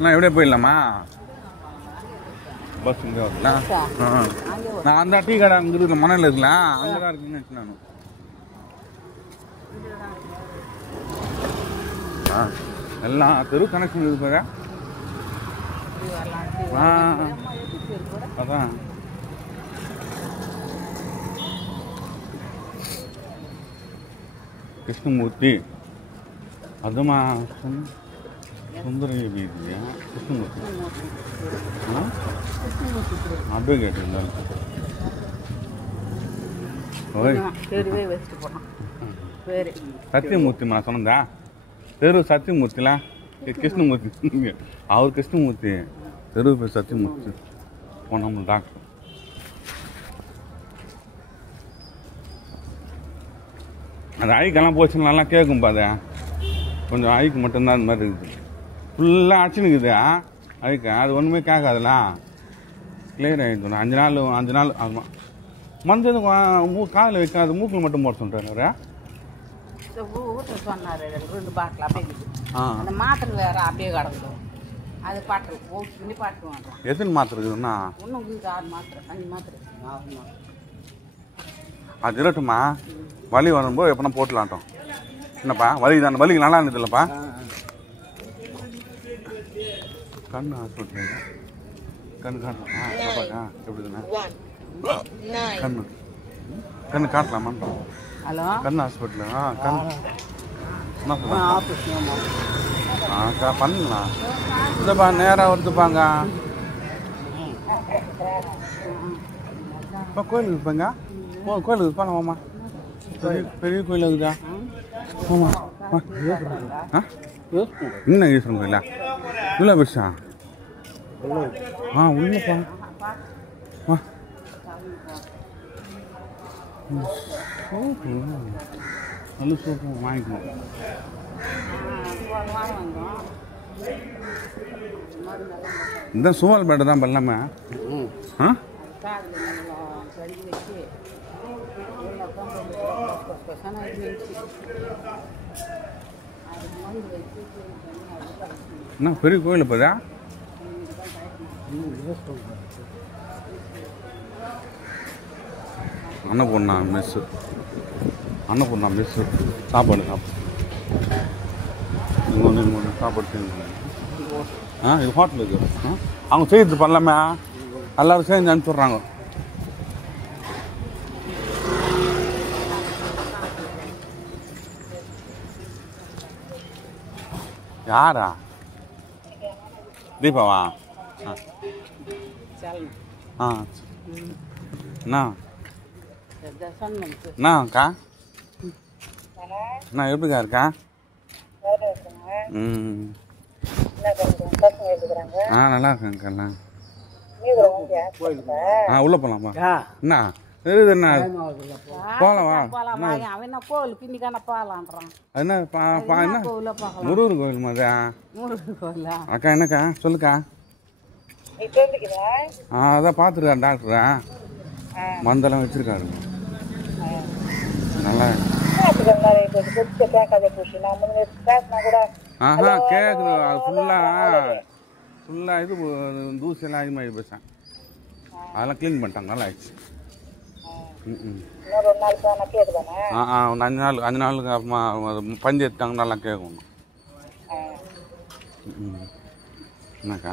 நான் எப்படியே போயிடலாமா? பஸ் இங்கே வருங்களா? நான் அந்த டீ கடை அங்கே இருக்குல்ல, மணல் இருக்குல்ல, அங்கே தான் இருக்குன்னு நினச்சேன் நான். எல்லாம் தெரு கனெக்ஷன் இருக்கு பாரு. அதான் கிருஷ்ணமூர்த்தி அதுமா சுந்தரகி வீதியா? கிருஷ்ணமூர்த்தி அப்படியே கேட்டிருந்தாலும் சத்தியமூர்த்தி நான் சொன்னதா? தெரு சத்தியமூர்த்திலாம் கிருஷ்ணமூர்த்தி, அவர் கிருஷ்ணமூர்த்தி, தெரு பேர் சத்தியமூர்த்தி. போனோம் டாக்டர். அந்த ஐக்கெல்லாம் போச்சுன்னா நல்லா கேட்கும் பாத. கொஞ்சம் ஐக்கு மட்டும்தான் அந்த மாதிரி இருக்குது. ஃபுல்லாக அடிச்சுனுக்குது ஐக்கு. அது ஒன்றுமே கேட்காதுல்ல, கிளியர் ஆகிடுது. 5 நாள் ஆமாம். மருந்து எதுவும் காதில் வைக்காது, மூக்கில் மட்டும் போட சொல்கிறாரு. சொன்னார் 2 பாட்டில் அப்படியே அந்த மாத்திரை வேற அப்படியே கிடக்கும். அது பாட்டு பண்ணி பாட்டு வாங்கலாம். எத்தனை மாத்திரை இருக்குதுன்னா? இன்னும் 6 மாத்திரை 5 மாத்திரை 6 மாத்திரை. அது இருக்கட்டுமா, வலி வரும்போது எப்படின்னா போட்டுலாட்டோம். என்னப்பா வலி தானே? வலிக்கு நல்லா இருந்தது இல்லைப்பா? கண்ணு ஹாஸ்பிட்டல் கண்ணு காட்டலாம். பாப்பாக்கா எப்படி தானே கண்ணு காட்டலாமா? ஹலோ, கண்ணு ஹாஸ்பிட்டலு. கண் என்ன சொல்லுங்க பண்ணலாம். இல்லைப்பா நேராக வருதுப்பாங்க. இப்போ கோயிலுக்கு இருப்பாங்க. கோயிலுக்கு இருப்பாங்க மாமா. பெரிய கோயில் இருக்குதா? ஆமாம். என்ன ஈஸ்வரன் கோயிலா? இவ்வளோ பெருசா? உள்ளப்பா. நல்ல சூப்பர் வாங்கிக்கணும். இந்த சுவால் பேட்டை தான் பண்ணலாமா? என்ன பெரிய கோயில் இப்போதா? அன்னபூர்ணா மெஸ்ஸு சாப்பாடு இங்கே சாப்பாடு இது ஹோட்டல் இருக்குது. அவங்க செய்து பண்ணலாமே, எல்லோரும் சேர்ந்து அனுப்பிச்சுட்றாங்க. யாரா? தீபாவா? அண்ணாக்கா அண்ணா எப்படிக்கா இருக்கா? நல்லா இருக்கேங்க்கா. உள்ள போலாமா? என்ன என்ன போகலாமா? என்ன முருகர் கோயில் மாதிரி. அக்கா என்னக்கா சொல்லுக்கா. அதான் பார்த்துருக்காரு டாக்டரா, மருந்தெல்லாம் வச்சிருக்காரு. நல்லா கேக்குது. அது ஃபுல்லா இது தூசியெல்லாம் அதிகமாகி பேசேன். அதெல்லாம் க்ளீன் பண்ணிட்டாங்க, நல்லா ஆயிடுச்சு. 5 நாளுக்கு அப்புறமா பஞ்சு எடுத்தாங்க, நல்லா கேட்கும். என்னக்கா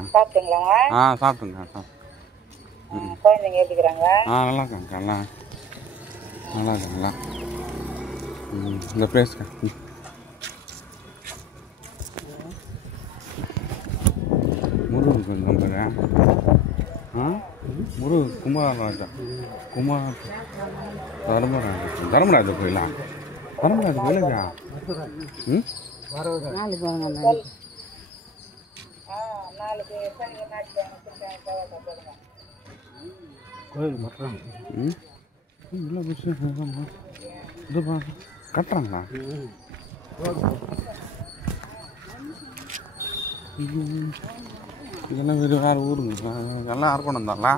சாப்பிட்டுங்க. நல்லா இருக்காங்க. நல்லா இருக்காங்களா? இந்த பிளேஸ்க்கா முருகன் கோயில் நம்பர். முருகன் குமாரராஜா தர்மராஜா கோயிலா? தர்மராஜா கோயிலுக்கா? கோயில் கட்டுறாங்களா? இதெல்லாம் வேறு ஊருங்க. எல்லாம் அரக்கணும் இருந்தாங்களா?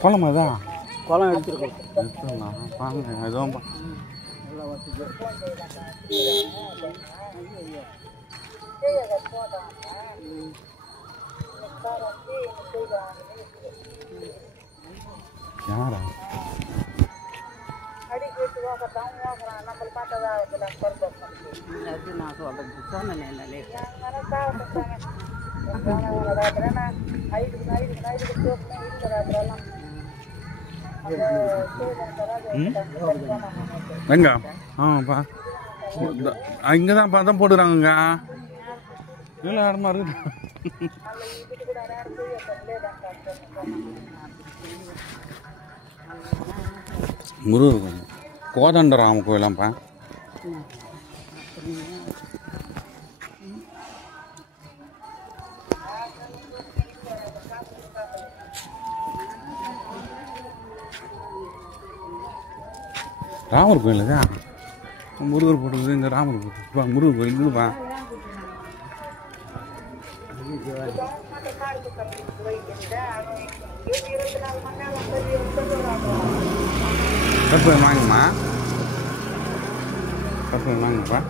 குளமா தான் குளம் எடுத்துருக்கோம். எடுத்துடலாம் வாங்க எதுவும் யாரா அது நான் சொல்றது சொன்னேன் எங்க ஆமாப்பா இங்கே தான் பார்த்தா போட்டுக்கிறாங்கங்க இல்லை இடமா இருக்குது முருகன் கோதண்டராம கோயிலாம்ப்பா ராமர் கோயில் தான் முருகர் போட்டுருக்குது இந்த ராமர் போட்டு முருகர் கோயில் இருக்குப்பா கற்பூரம் வாங்குமா கற்பூரம் வாங்குப்பா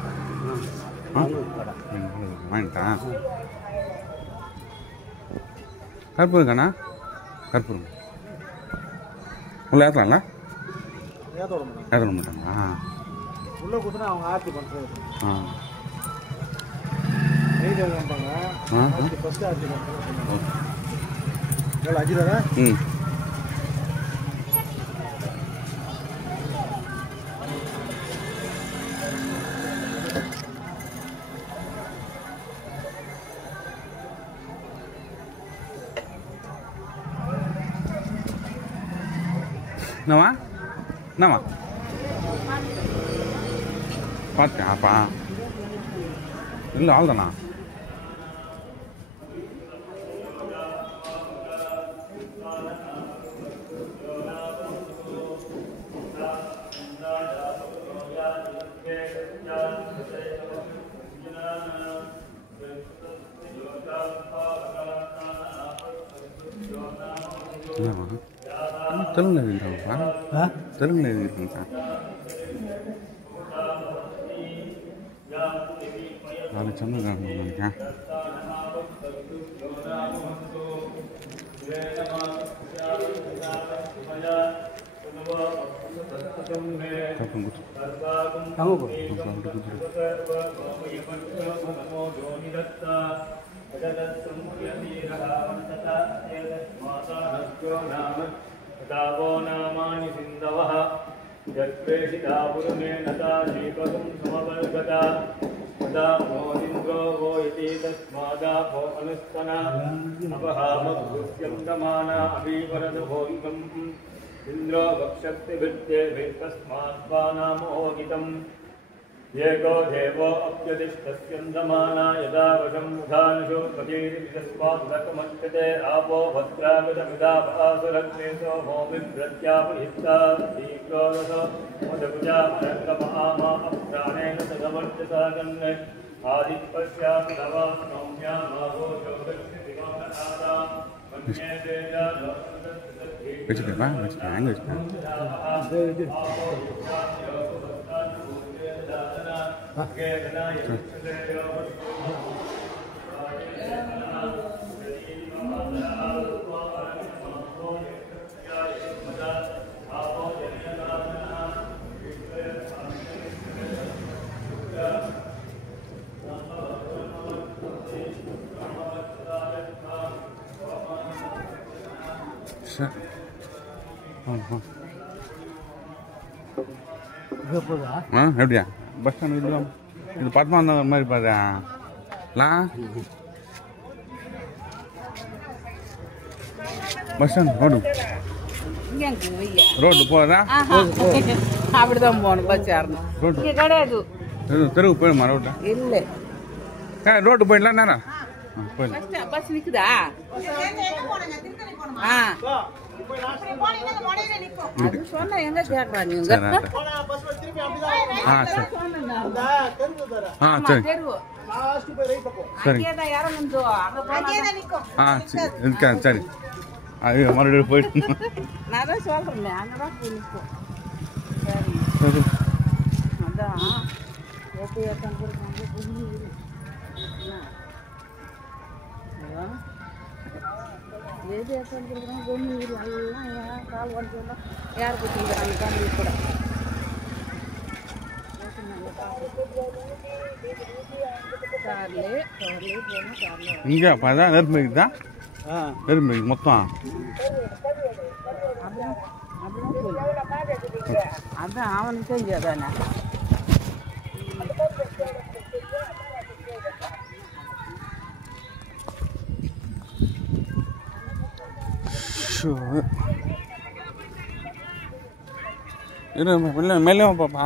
வாங்கிட்டான் கற்பூரம் தானா கற்பூரம் உள்ள ஏற்றலாம்ல ஏற்ற மாட்டாங்களா உள்ள கொடுத்தா அவங்க ஆர்த்தி பண்ணுறது ஃபஸ்ட்டு ஆர்த்தி பண்ணுறது எவ்வளோ 5 ரூபா என்னவா என்னவா பார்த்தியாப்பா இல்லை ஆள் தானா தெலுங்குல எழுதிருக்காங்கப்பா தெலுங்குல எழுதிருக்காங்க நாலு சொந்தக்காரங்க நினைக்கிறேன் तावो नामानि सिन्धवः यत्प्रेषिता पुरुषेण दीपकं समवर्गता तदा मोदिन्द्रो वो इति तस्मादापो अनुस्तना अपहामगुह्यं दमाना अभिवरदभोङ्गम् इन्द्रो वक्षक्तिभिर्देभिः तस्मात्त्वानामोहितम् एको देवो अप्यतिष्ठस्यन्दमाना यदा वशं मुधानुषु पतिरितस्माद्रकमच्यते आपो भद्रागतमिदाभासुरग्ने सोमोमिभ्रत्यापहिता दीक्रोदस मदपुजामरङ्गमामा अप्राणेन सदवर्जसा गन्ने आदिपश्यामि नवा नौम्यामावो ज्योतिर्दिवाननादा मन्ये तेजा வச்சுக்கேப்பா வச்சுக்கேன் அங்கே வச்சுக்கேன் எப்படியா பஸ் ஸ்டாண்ட் இது பத்மா நகர் மாதிரி பாருலா பஸ் ஸ்டாண்ட் ரோடு போதா அப்படிதான் போகணும் பஸ் ஏறணும் இங்கே கிடையாது தெருவுக்கு போயிடுமா ரோட்டு இல்லை ரோட்டு போயிடலாம் நேரம் போயிடலாம் பஸ் நிற்குதா அது சொன்னா எங்க கேட்கறா நீங்க சரி சரி அங்கேதான் இறங்குந்தோ அங்க போனா ஆ சரி இருக்கா சரி அது மறுபடியும் போயிட்டு நான் தான் சொல்றேன் அங்கதான் போய் நிற்கும் சரி சரி அதான் எப்படி உட்காந்துருக்காங்க புள்ளி எது உட்காந்துருக்காங்க பொண்ணு எல்லாம் ஏன் கால் உடச்செல்லாம் யார் போட்டுக்கிறாங்க காலையில் கூட கார்லே போகணும் கார்லே இங்கே அப்போ அதான் நெருப்பு தான் நெருப்பு மொத்தம் அதான் அவனுக்கு தெரியாதானே இரு மெல்லமா பாப்பா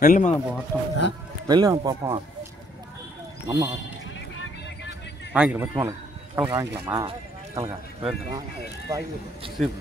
மெல்லமா தான் போட்டோம் மெல்லமா பார்ப்போம் ஆமாம் வாங்கிக்கிறேன் பச்சை மிளகு கலக்கா வாங்கிக்கலாமா கலக்கா வேறு சரி